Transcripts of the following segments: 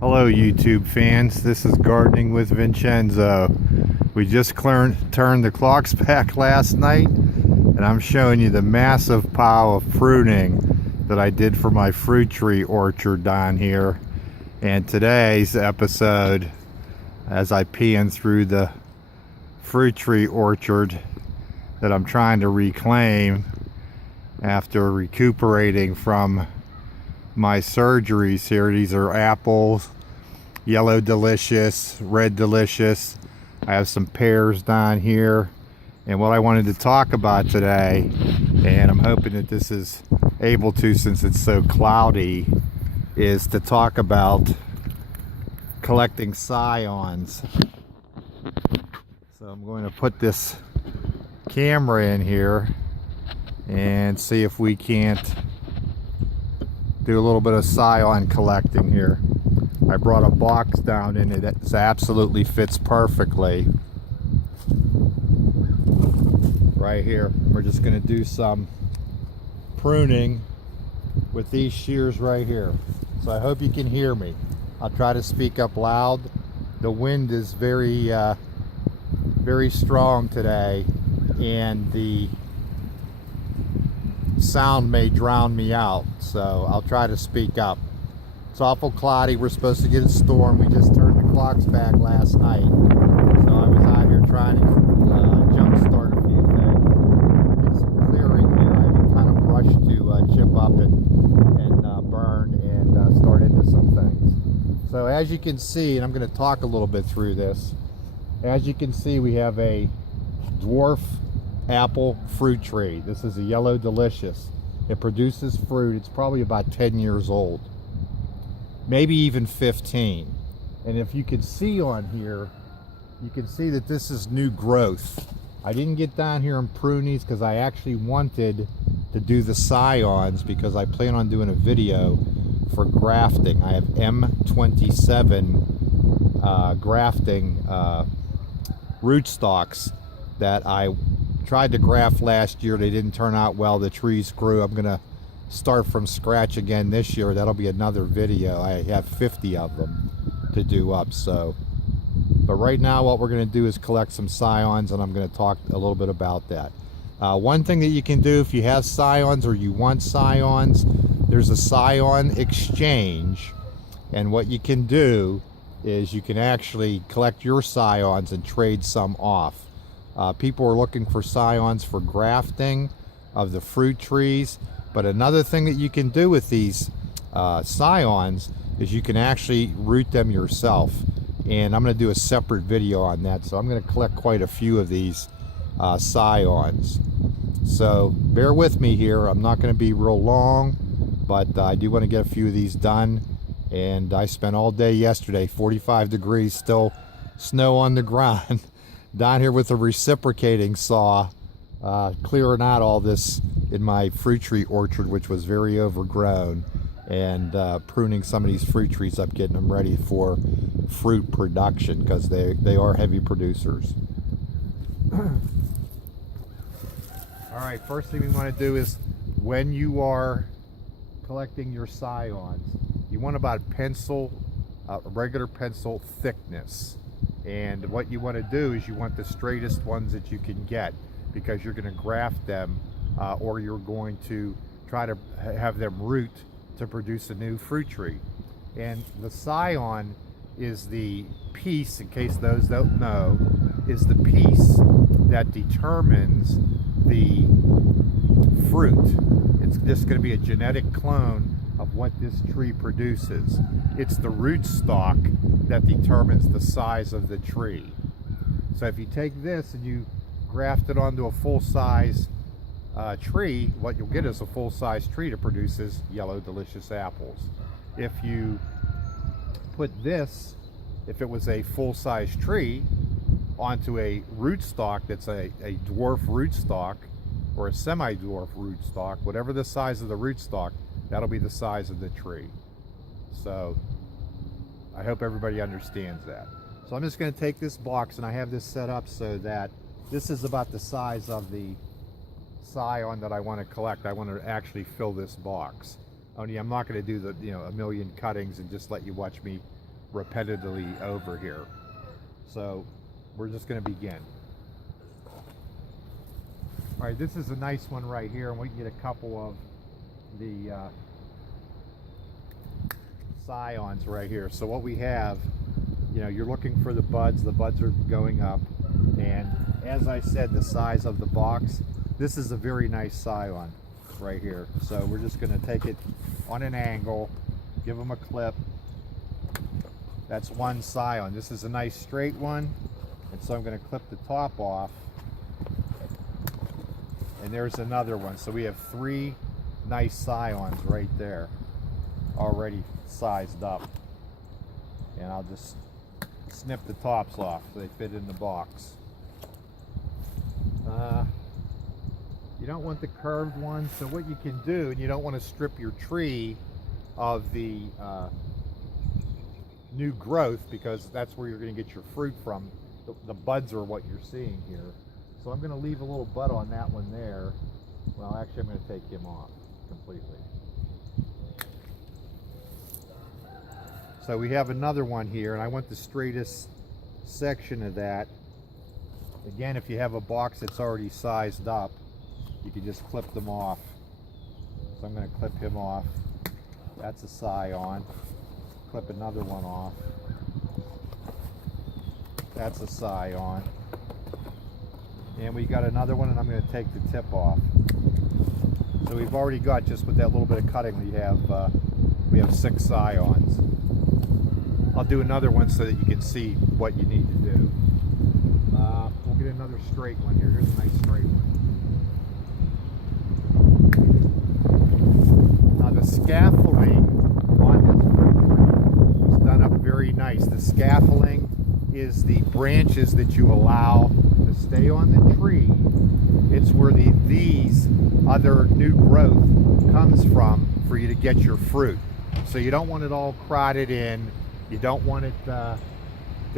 Hello YouTube fans, this is Gardening with Vincenzo. We just turned the clocks back last night and I'm showing you the massive pile of pruning that I did for my fruit tree orchard down here. And today's episode, as I pan through the fruit tree orchard that I'm trying to reclaim after recuperating from my surgeries here. These are apples, yellow delicious, red delicious. I have some pears down here. And what I wanted to talk about today, and I'm hoping that this is able to since it's so cloudy, is to talk about collecting scions. So I'm going to put this camera in here and see if we can't do a little bit of scion collecting here. I brought a box down in it that absolutely fits perfectly. Right here. We're just going to do some pruning with these shears right here. So I hope you can hear me. I'll try to speak up loud. The wind is very strong today, and the sound may drown me out, so I'll try to speak up. It's awful cloudy. We're supposed to get a storm. We just turned the clocks back last night, so I was out here trying to jump start a few things. I did some clearing here. I have a ton of brush to chip up and burn and start into some things. So as you can see, and I'm going to talk a little bit through this, as you can see, we have a dwarf apple fruit tree. This is a yellow delicious. It produces fruit. It's probably about 10 years old, maybe even 15. And if you can see on here, you can see that this is new growth. I didn't get down here and prune these because I actually wanted to do the scions, because I plan on doing a video for grafting. I have M27 grafting rootstocks that I tried to graft last year. They didn't turn out well. The trees grew. I'm gonna start from scratch again this year. That'll be another video. I have 50 of them to do up. So, but right now what we're gonna do is collect some scions, and I'm gonna talk a little bit about that. One thing that you can do if you have scions or you want scions, there's a scion exchange, and what you can do is you can actually collect your scions and trade some off. People are looking for scions for grafting of the fruit trees, but another thing that you can do with these scions is you can actually root them yourself, and I'm going to do a separate video on that. So I'm going to collect quite a few of these scions, so bear with me here. I'm not going to be real long, but I do want to get a few of these done. And I spent all day yesterday, 45 degrees, still snow on the ground, down here with a reciprocating saw, clearing out all this in my fruit tree orchard, which was very overgrown, and pruning some of these fruit trees up, getting them ready for fruit production, because they are heavy producers. All right, first thing we want to do is, when you are collecting your scions, you want about a regular pencil thickness. And what you want to do is you want the straightest ones that you can get, because you're going to graft them or you're going to try to have them root to produce a new fruit tree. And the scion is the piece, in case those don't know, is the piece that determines the fruit. It's just going to be a genetic clone of what this tree produces. It's the rootstock that determines the size of the tree. So if you take this and you graft it onto a full-size tree, what you'll get is a full-size tree that produces yellow delicious apples. If you put this, if it was a full-size tree, onto a rootstock that's a dwarf rootstock or a semi-dwarf rootstock, whatever the size of the rootstock, that'll be the size of the tree. So I hope everybody understands that. So I'm just going to take this box, and I have this set up so that this is about the size of the scion that I want to collect. I want to actually fill this box. Only I'm not going to do the, a million cuttings and just let you watch me repetitively over here. So we're just going to begin. All right, this is a nice one right here, and we can get a couple of the Scions right here. So what we have, you know, you're looking for the buds are going up, and as I said, the size of the box, this is a very nice Scion right here. So we're just going to take it on an angle, give them a clip. That's one Scion. This is a nice straight one, and so I'm going to clip the top off, and there's another one. So we have 3 nice Scions right there already sized up, and I'll just snip the tops off so they fit in the box. You don't want the curved one, so what you can do, and you don't want to strip your tree of the new growth, because that's where you're going to get your fruit from. The buds are what you're seeing here. So I'm going to leave a little bud on that one there. Well, actually I'm going to take him off completely. So we have another one here, and I want the straightest section of that. Again, if you have a box that's already sized up, you can just clip them off. So I'm going to clip him off. That's a Scion. Clip another one off. That's a Scion. And we got another one, and I'm going to take the tip off. So we've already got, just with that little bit of cutting, we have 6 Scions. I'll do another one so that you can see what you need to do. We'll get another straight one here. Here's a nice straight one. Now the scaffolding on this fruit tree was done up very nice. The scaffolding is the branches that you allow to stay on the tree. It's where these other new growth comes from for you to get your fruit. So you don't want it all crowded in. You don't want it to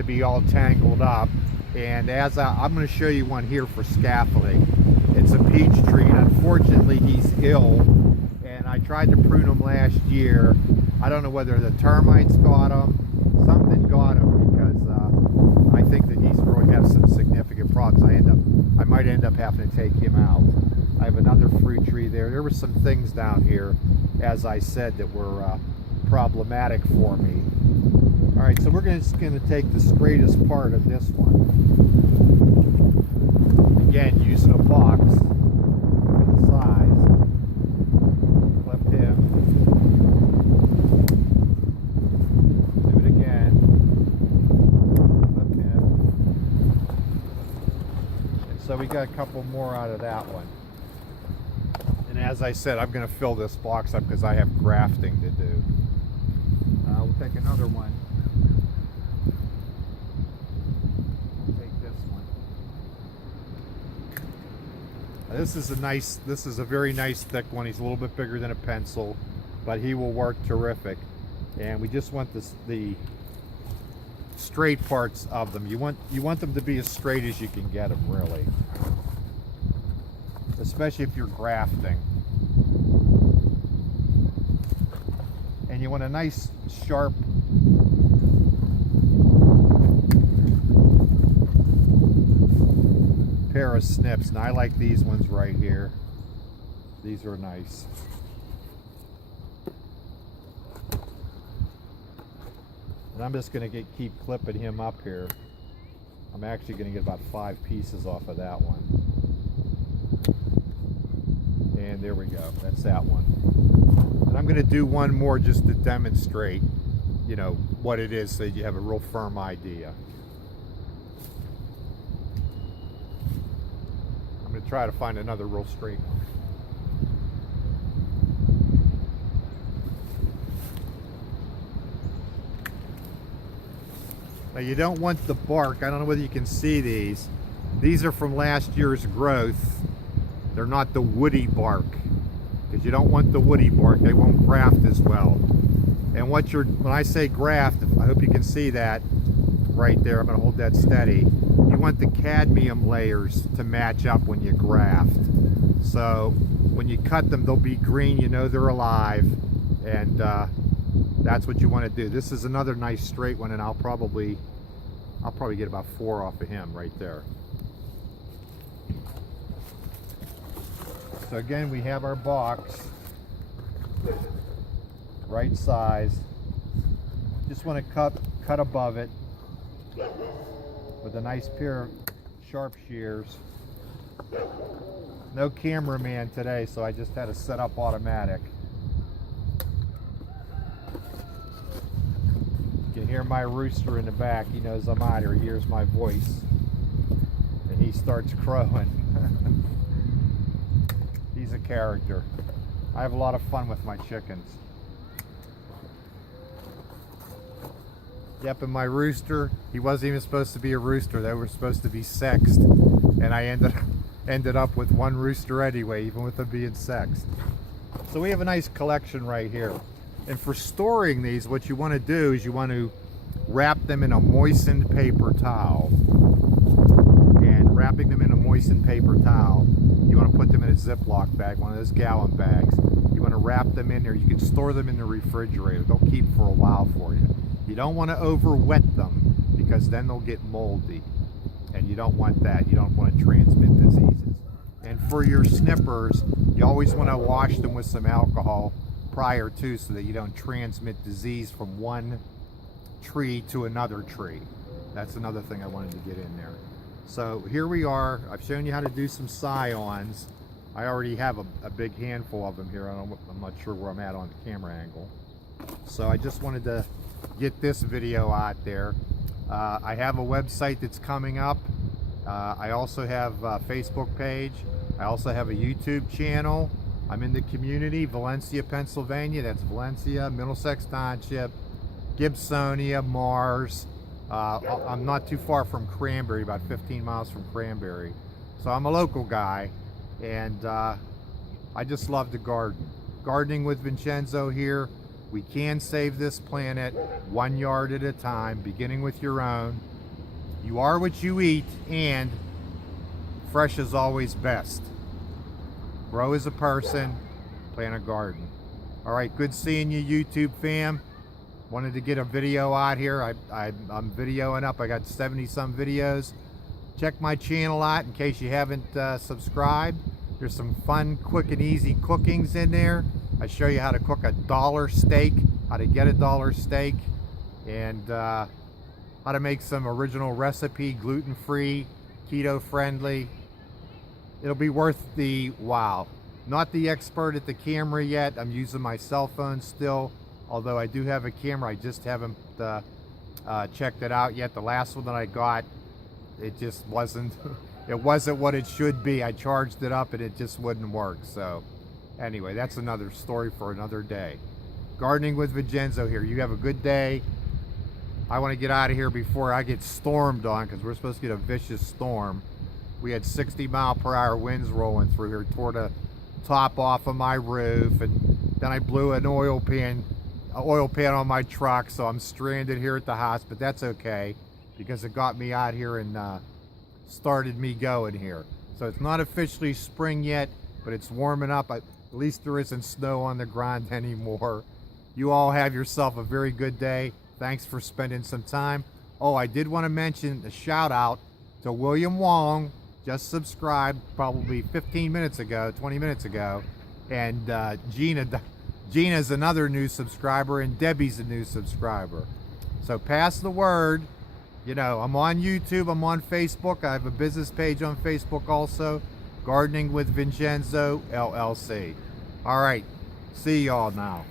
be all tangled up. And as I'm going to show you one here for scaffolding. It's a peach tree, and unfortunately he's ill. And I tried to prune him last year. I don't know whether the termites got him, something got him, because I think that he's really has some significant problems. I might end up having to take him out. I have another fruit tree there. There were some things down here, as I said, that were problematic for me. All right, so we're just going to take the straightest part of this one. Again, using a box for the size. Clip him. Do it again. Clip him. And so we got a couple more out of that one. And as I said, I'm going to fill this box up because I have grafting to do. We'll take another one. This is a very nice thick one. He's a little bit bigger than a pencil, but he will work terrific. And we just want the straight parts of them. You want them to be as straight as you can get them, really. Especially if you're grafting. And you want a nice sharp pair of snips, and I like these ones right here. These are nice. And I'm just going to keep clipping him up here. I'm actually going to get about 5 pieces off of that one. And there we go. That's that one. And I'm going to do one more just to demonstrate, you know, what it is, so you have a real firm idea. I'm going to try to find another real straight one. Now you don't want the bark. I don't know whether you can see these. These are from last year's growth. They're not the woody bark, because you don't want the woody bark. They won't graft as well. And when I say graft, I hope you can see that right there. I'm going to hold that steady. You want the cadmium layers to match up when you graft. So when you cut them, they'll be green. You know they're alive. And That's what you want to do. This is another nice straight one, and I'll probably get about 4 off of him right there. So again, we have our box, right size. Just want to cut above it with a nice pair of sharp shears. No cameraman today, so I just had to set up automatic. You can hear my rooster in the back. He knows I'm out here. He hears my voice and he starts crowing. He's a character. I have a lot of fun with my chickens. Yep, and my rooster, he wasn't even supposed to be a rooster. They were supposed to be sexed, and I ended up with one rooster anyway, even with them being sexed. So we have a nice collection right here. And for storing these, what you want to do is you want to wrap them in a moistened paper towel. And wrapping them in a moistened paper towel, you want to put them in a Ziploc bag, one of those gallon bags. You want to wrap them in there. You can store them in the refrigerator. They'll keep for a while for you. You don't want to over wet them because then they'll get moldy. And you don't want that. You don't want to transmit diseases. And for your snippers, you always want to wash them with some alcohol prior to, so that you don't transmit disease from one tree to another tree. That's another thing I wanted to get in there. So here we are. I've shown you how to do some Scions. I already have a big handful of them here. I'm not sure where I'm at on the camera angle. So I just wanted to get this video out there. I have a website that's coming up. I also have a Facebook page. I also have a YouTube channel. I'm in the community, Valencia, Pennsylvania. That's Valencia, Middlesex Township, Gibsonia, Mars. I'm not too far from Cranberry, about 15 miles from Cranberry. So I'm a local guy, and I just love to garden. Gardening with Vincenzo here. We can save this planet 1 yard at a time, beginning with your own. You are what you eat, and fresh is always best. Grow as a person, plant a garden. All right, good seeing you, YouTube fam. Wanted to get a video out here. I'm videoing up. I got 70-some videos. Check my channel out in case you haven't subscribed. There's some fun, quick, and easy cookings in there. I show you how to cook a dollar steak, how to get a dollar steak, and how to make some original recipe, gluten-free, keto-friendly. It'll be worth the while. Not the expert at the camera yet. I'm using my cell phone still, although I do have a camera. I just haven't checked it out yet. The last one that I got, it just wasn't, it wasn't what it should be. I charged it up and it just wouldn't work. So anyway, that's another story for another day. Gardening with Vincenzo here. You have a good day. I want to get out of here before I get stormed on, because we're supposed to get a vicious storm. We had 60-mile-per-hour winds rolling through here, tore the top off of my roof, and then I blew an oil pan on my truck, so I'm stranded here at the house, but that's okay, because it got me out here and started me going here. So it's not officially spring yet, but it's warming up. At least there isn't snow on the ground anymore. You all have yourself a very good day. Thanks for spending some time. Oh, I did want to mention a shout out to William Wong. Just subscribed probably 15 minutes ago, 20 minutes ago. And Gina's another new subscriber, and Debbie's a new subscriber. So pass the word. You know, I'm on YouTube, I'm on Facebook. I have a business page on Facebook also. Gardening with Vincenzo, LLC. All right, see y'all now.